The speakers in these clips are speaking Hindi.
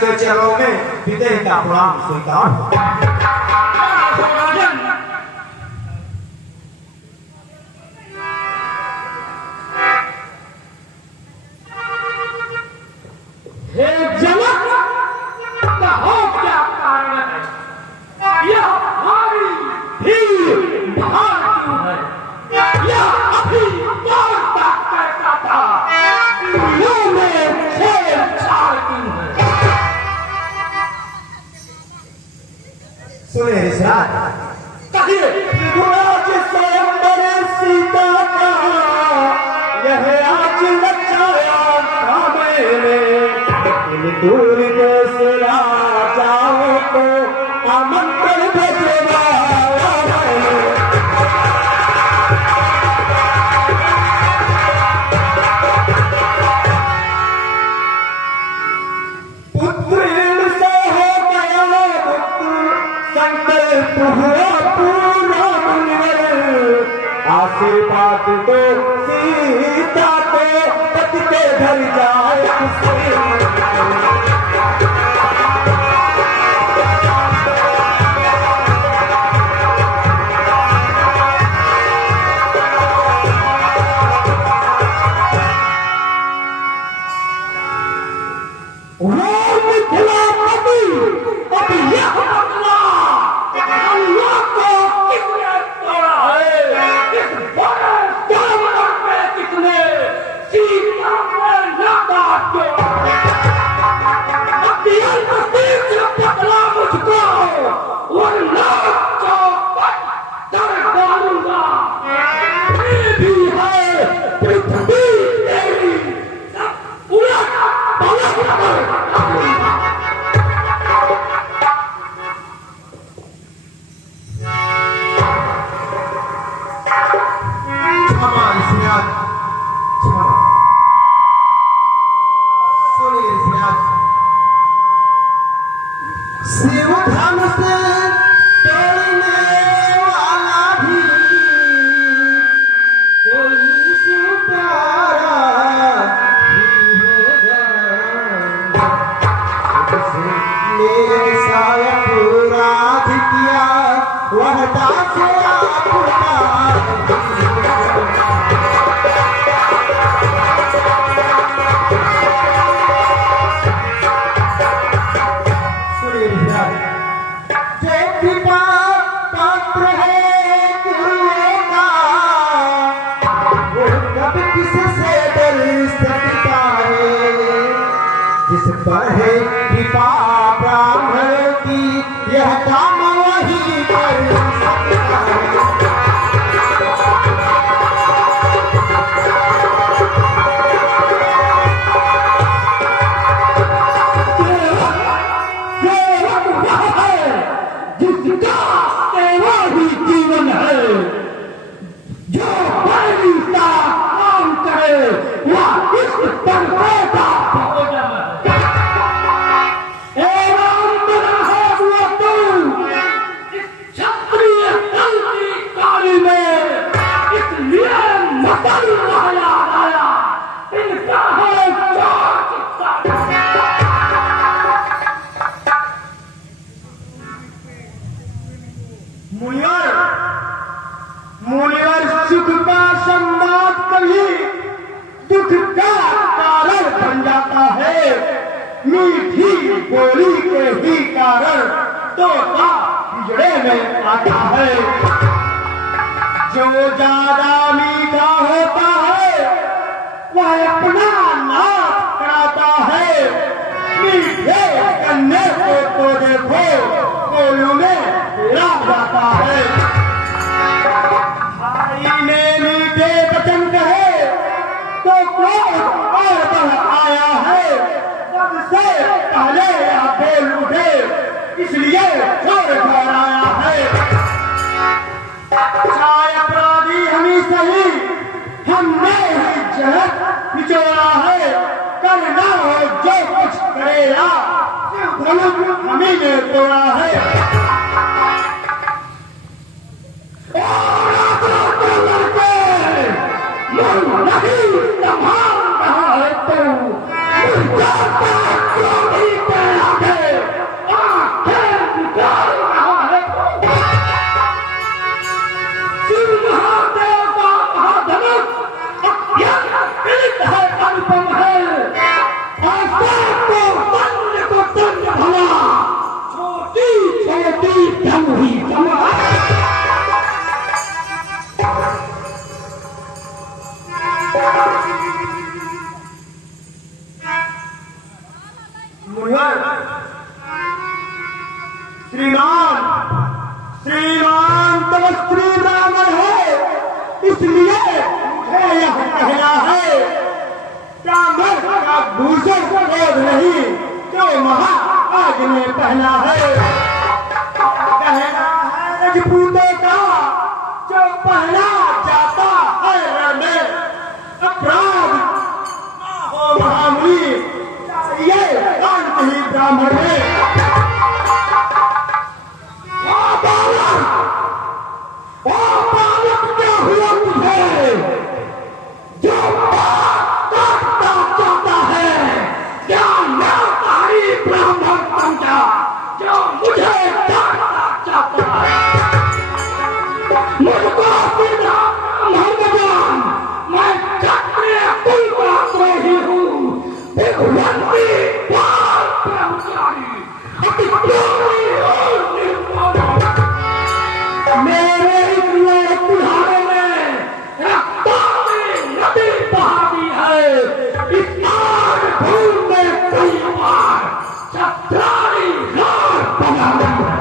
के चरणों में विदेह का प्रणाम स्वीकार। सुने कहिए सीता का यह आज रचाया दूर देश राजाओं को आमंत्रण भेजवा आशीर्वाद दो सीता को पति के घर जाए पहले या बोल उठे, इसलिए शोर फैलाया है। चाहे अपराधी हम ही सही, हमने ही जहर निचोड़ा है। करना हो जो कुछ करेगा, धनुष हमी ने तोड़ा है। नहीं संभाल रहा है तो मुझे क्यों पे आगे आंखें निकाल रहा है तो शिव महादेव का महाधनुष अत्यंत पीड़ित है, अनुपम है। आस्था को दंड को दंड भला, छोटी छोटी धन ही समा। श्रीमान श्रीमान तो श्री रावण है, इसलिए मुझे यह कहना है, ब्राह्मण का भूषण क्रोध नहीं जो महाराज ने पहना है। कहना है रजपूतों का जो पहना जाता है रण में, अपराध हो महामुनि ये अंत ही ब्राह्मण है। क्या हुआ तुझे जो काटता चाहता है? क्या मैं तारी ब्राह्मण समझा जो मुझे काटना चाहता है? मुझको सीधा ब्राह्मण, मैं क्षत्रिय कुल का द्रोही हूँ, भगवंती बाल ब्रह्मचारी, अति द्रोही और निर्मल। मेरे इस तुम्हारे में रक्तानी नदी बहा दी है। इस आग धूल में कई बार छत्रारी रात बना दी है।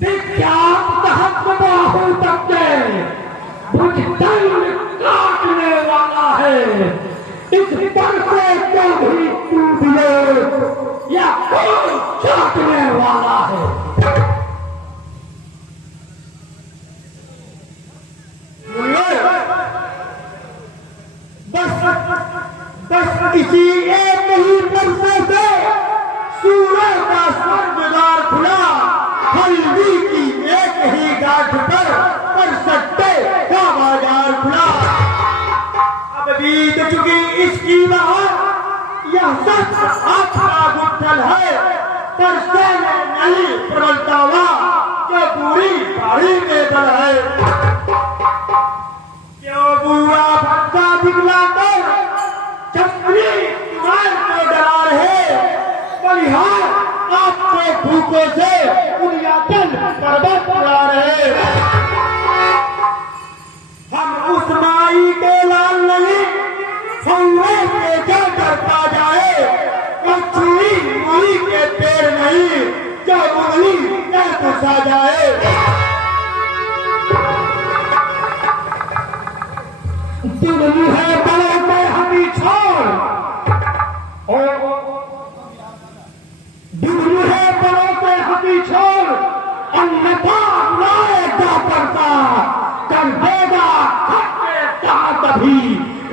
विख्यात सहस्त्रबाहु तक के भुजदंड काटने वाला है। इस पर से कभी टूट ले या कोई चाटने वाला है। बस किसी एक ही वर्षे से सूरज का स्वर्गद्वार खुला, हल्दी की एक ही गांठ पर सट्टे का बाजार खुला। अब बीत चुकी इसकी बहार, यह सच आपका गुत्थल है, पर से नहीं प्रबलता हुआ जो पूरी बाड़ी में दल है। क्यों बुआ भक्ता दिखला कर छत्री तुम्हारे को डरा रहे? बलिहार आपके भूखों से उड़ियातन पर्वत उड़ा रहे। हम उस माई के लाल नहीं, फौवे के जो डरता जाए, कछुई मुई के पैर नहीं जो उंगली न घुसा जाए। तुम है बड़ों में हमी छोड़, दूर है बड़ों में हमी छोड़, अन्यथा लाएगा पड़ता कर देगा खट्टे दांत भी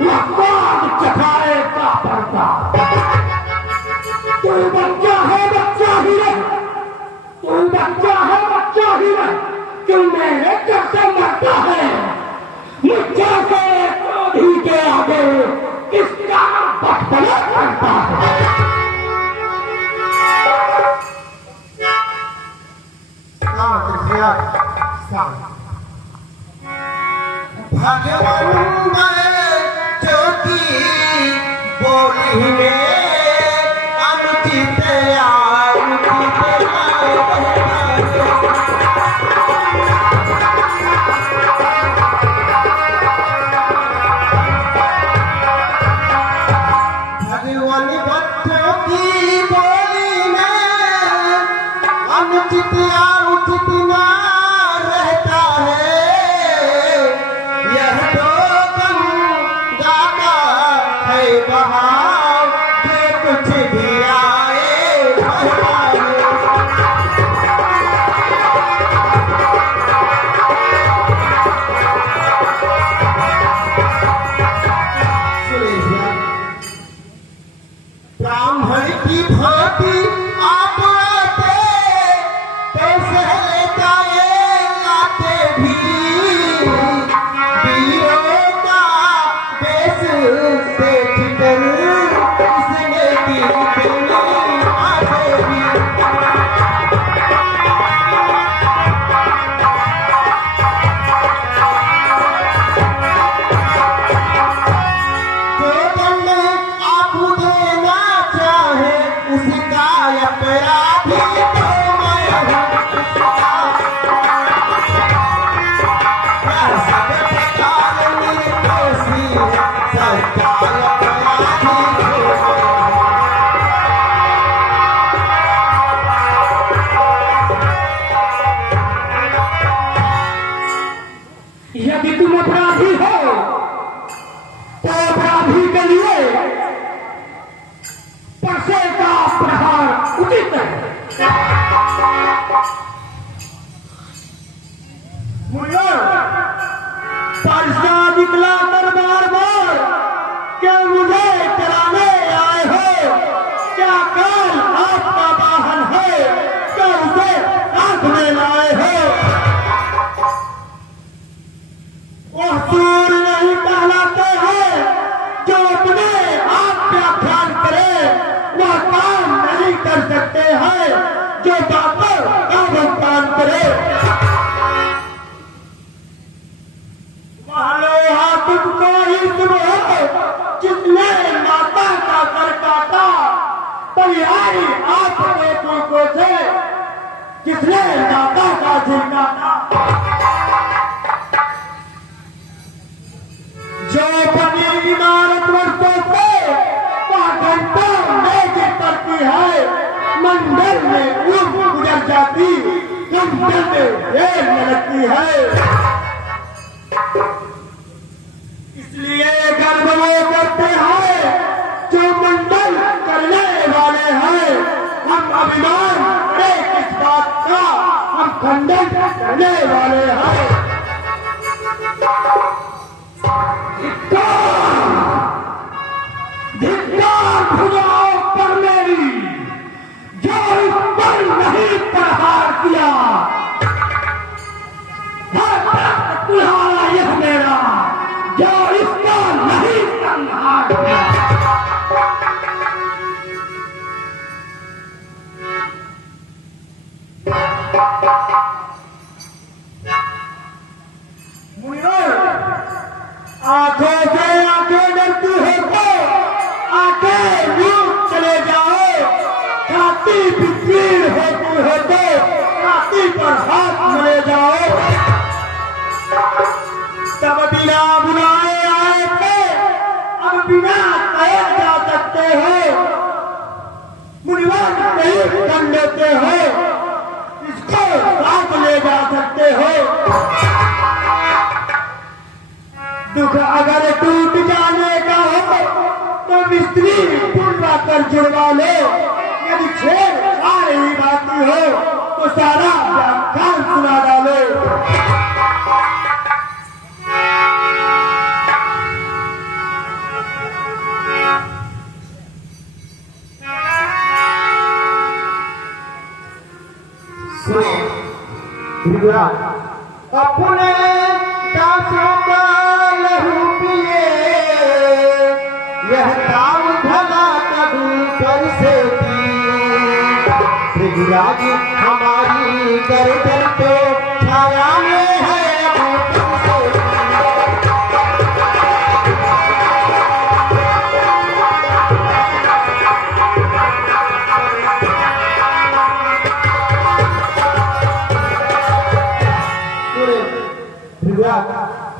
वह स्वाद चखाएगा पड़ता। तू बच्चा है बच्चा ही रह, तू बच्चा है बच्चा ही रह, क्यों मेरे कैसे मरता है? मुझे से क्रोधी के आगे किसका बचपना करता है? भगवान मैं ज्योति बोली में अनुचित भगवान बच्चों की बोली में अनुचित उचित ना रहता है। यह तो गंगा का है बहा परसा निकला दरबार बार क्या मुझे कराने आए हो? क्या काल आपका वाहन है? क्या उसे साथ में लाए हो? वह सूर नहीं कहलाते हैं जो अपने आप व्याख्यान करे, वह काम नहीं कर सकते हैं जो बातों का भुगतान करे। तुमको ही तुम हो जिसने माता का सर काटा, तैयारी आप बेटों से किसने माता का सिर काटा। जो बनी इमारत वर्षों से वह घंटों में गिर पड़ती है, मंदिर में गुजर जाती, मंदिर में देर लगती है। इसलिए गर्व वो करते हैं जो मंडल करने वाले हैं। हम अभिमान करे किस बात का, हम खंडन करने वाले हैं। धिक्कार भुजाओं पर मेरी जो इस पर नहीं प्रहार किया, तुम्हारा यह मेरा जो इसका नहीं संहार किया। आंखों से आंखें डरती हो तो आंखें यूं चले जाओ, छाती बिखरी होती हो तो छाती पर हाथ मले जाओ। तब बिना बुलाए आए थे, अब बिना कहे जा सकते हो। मुनिवर नहीं कर लेते हो, इसको साथ ले जा सकते हो। दुख अगर टूट जाने का हो तो मिस्त्री पूरा कर जुड़वा लो। यदि छेड़ छाड़ ही बाकी हो तो सारा व्याख्यान सुना डालो। अपने दासों का लहू पिए, यह काम भला कबूल कर से पृथ्वीराज हमारी गर्दन तो छाया में है।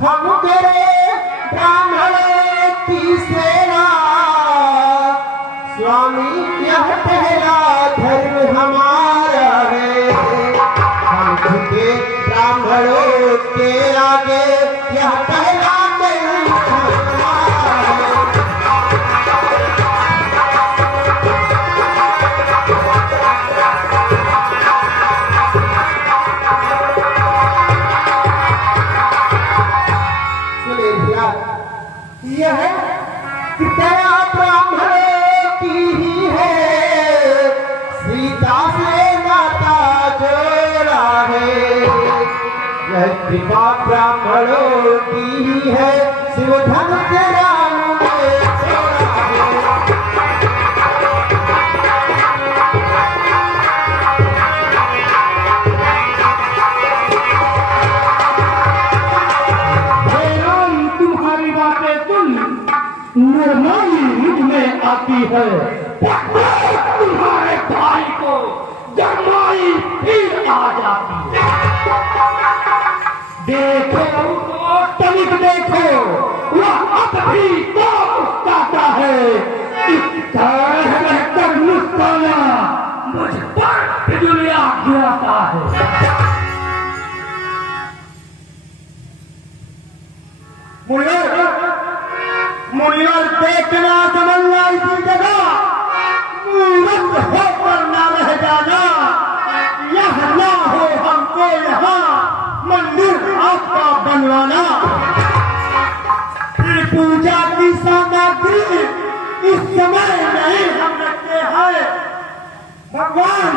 हम तेरे ब्राह्मण की सेना, स्वामी यह पहला धर्म हमारा है। हम झुके ब्राह्मणों के आगे, यह पहला धर्म हमारा है। यह कृपया ब्राह्मणों की ही है, सीता से नाता जोड़ा है। यह कृपा ब्राह्मणों की ही है, शिव धन के राम में जोड़ा है। निर्मली मुझ में आती है, तुम्हारे भाई को जमाई फिर आ जाती है। देखो तनिक देखो, वह अब भी तो मुस्कुराता है। इसका रहकर मुस्कुराना मुझ पर बिजुलियां गिराता है। मुनिवर देखना समझना इसी जगह, मूर्ख होकर ना रह जाना। बनवाना। फिर पूजा की सामग्री इस समय नहीं हम रखते हैं। भगवान